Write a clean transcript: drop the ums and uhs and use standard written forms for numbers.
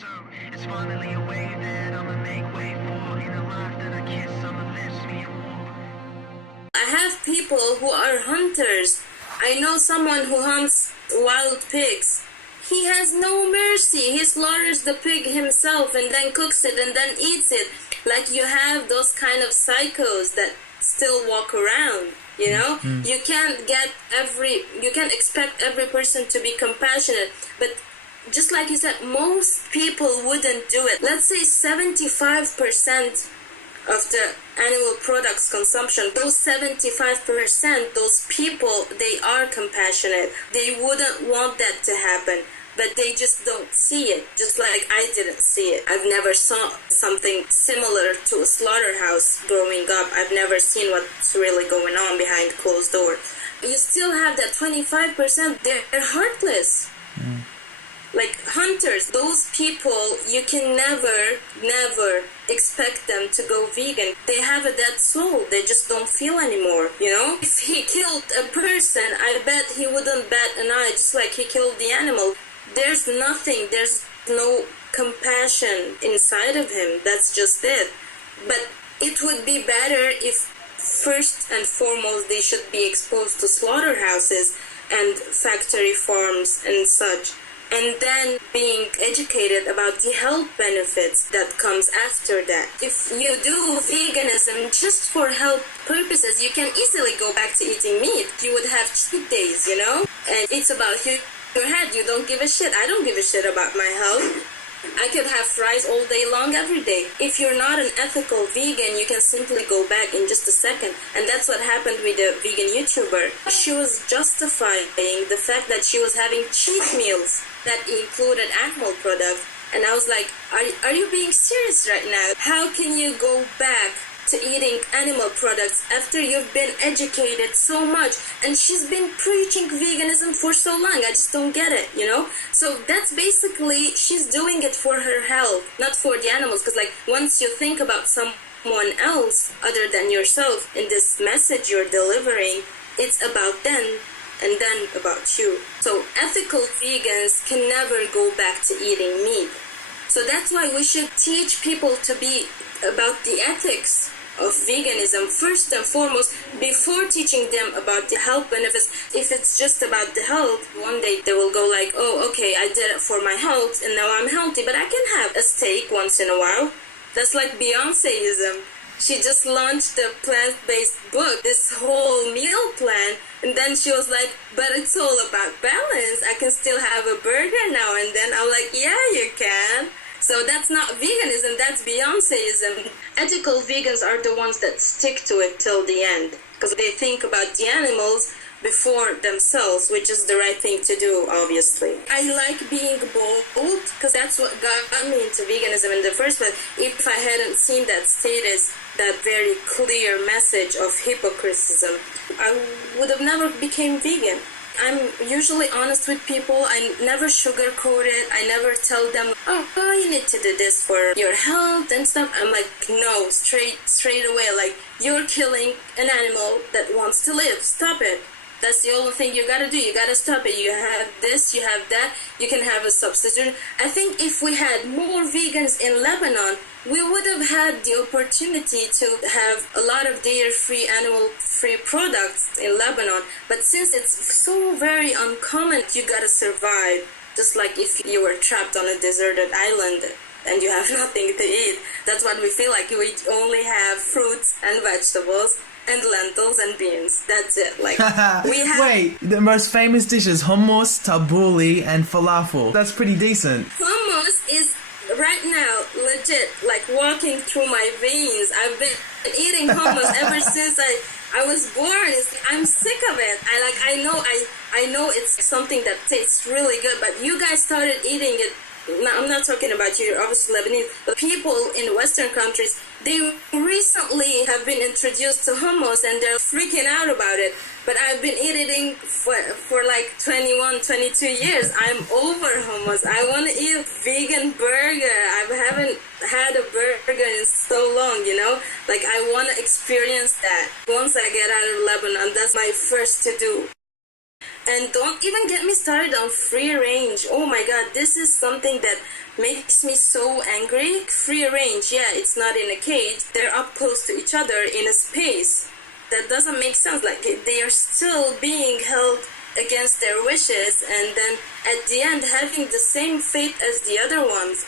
So it's finally a way that I'ma make way for. In a life that I kiss on the lips me and I have people who are hunters. I know someone who hunts wild pigs. He has no mercy. He slaughters the pig himself and then cooks it and then eats it. Like, you have those kind of psychos that still walk around, you know? You can't expect every person to be compassionate, but just like you said, most people wouldn't do it. Let's say 75% of the animal products consumption, those 75%, those people, they are compassionate. They wouldn't want that to happen, but they just don't see it, just like I didn't see it. I've never saw something similar to a slaughterhouse growing up. I've never seen what's really going on behind closed doors. You still have that 25%, they're heartless. Like hunters, those people, you can never expect them to go vegan. They have a dead soul. They just don't feel anymore, you know? If he killed a person, I bet he wouldn't bat an eye, just like he killed the animal. There's nothing, there's no compassion inside of him. That's just it. But it would be better if first and foremost they should be exposed to slaughterhouses and factory farms and such, and then being educated about the health benefits that comes after that. If you do veganism just for health purposes, you can easily go back to eating meat. You would have cheat days, you know? And it's about your head. You don't give a shit. I don't give a shit about my health. I could have fries all day long every day. If you're not an ethical vegan, you can simply go back in just a second. And that's what happened with the vegan YouTuber. She was justifying the fact that she was having cheat meals that included animal products. And I was like, are you being serious right now? How can you go back to eating animal products after you've been educated so much? And she's been preaching veganism for so long. I just don't get it, you know? So that's basically, she's doing it for her health, not for the animals. Because like, once you think about someone else other than yourself in this message you're delivering, it's about them and then about you. So ethical vegans can never go back to eating meat. So that's why we should teach people to be about the ethics of veganism first and foremost, before teaching them about the health benefits. If it's just about the health, one day they will go like, oh, okay, I did it for my health and now I'm healthy, but I can have a steak once in a while. That's like Beyonceism. She just launched the plant-based book, this whole meal plan, and then she was like, but it's all about balance. I can still have a burger now and then. I'm like, yeah, you can. So that's not veganism, that's Beyonceism. Ethical vegans are the ones that stick to it till the end, because they think about the animals before themselves, which is the right thing to do, obviously. I like being bold, because that's what got me into veganism in the first place. If I hadn't seen that status, that very clear message of hypocrisy, I would have never became vegan. I'm usually honest with people. I never sugarcoat it. I never tell them, oh, you need to do this for your health and stuff. I'm like, no, straight away. Like, you're killing an animal that wants to live. Stop it. That's the only thing you gotta do. You gotta stop it. You have this, you have that. You can have a substitute. I think if we had more vegans in Lebanon, we would have had the opportunity to have a lot of dairy-free, animal-free products in Lebanon. But since it's so very uncommon, you gotta survive. Just like if you were trapped on a deserted island and you have nothing to eat. That's what we feel like. We only have fruits and vegetables and lentils and beans. That's it. Like, we have... Wait, the most famous dishes, hummus, tabbouleh, and falafel. That's pretty decent. Hummus is right now legit like walking through my veins. I've been eating hummus ever since I was born. I'm sick of it. I know it's something that tastes really good, but you guys started eating it. Now, I'm not talking about you, you're obviously Lebanese, but people in Western countries, they recently have been introduced to hummus and they're freaking out about it. But I've been eating for like 21, 22 years. I'm over hummus. I want to eat a vegan burger. I haven't had a burger in so long, you know? Like, I want to experience that. Once I get out of Lebanon, that's my first to do. And don't even get me started on free range. Oh my god, this is something that makes me so angry. Free range, yeah, it's not in a cage. They're up close to each other in a space. That doesn't make sense. Like, they are still being held against their wishes, and then at the end having the same fate as the other ones.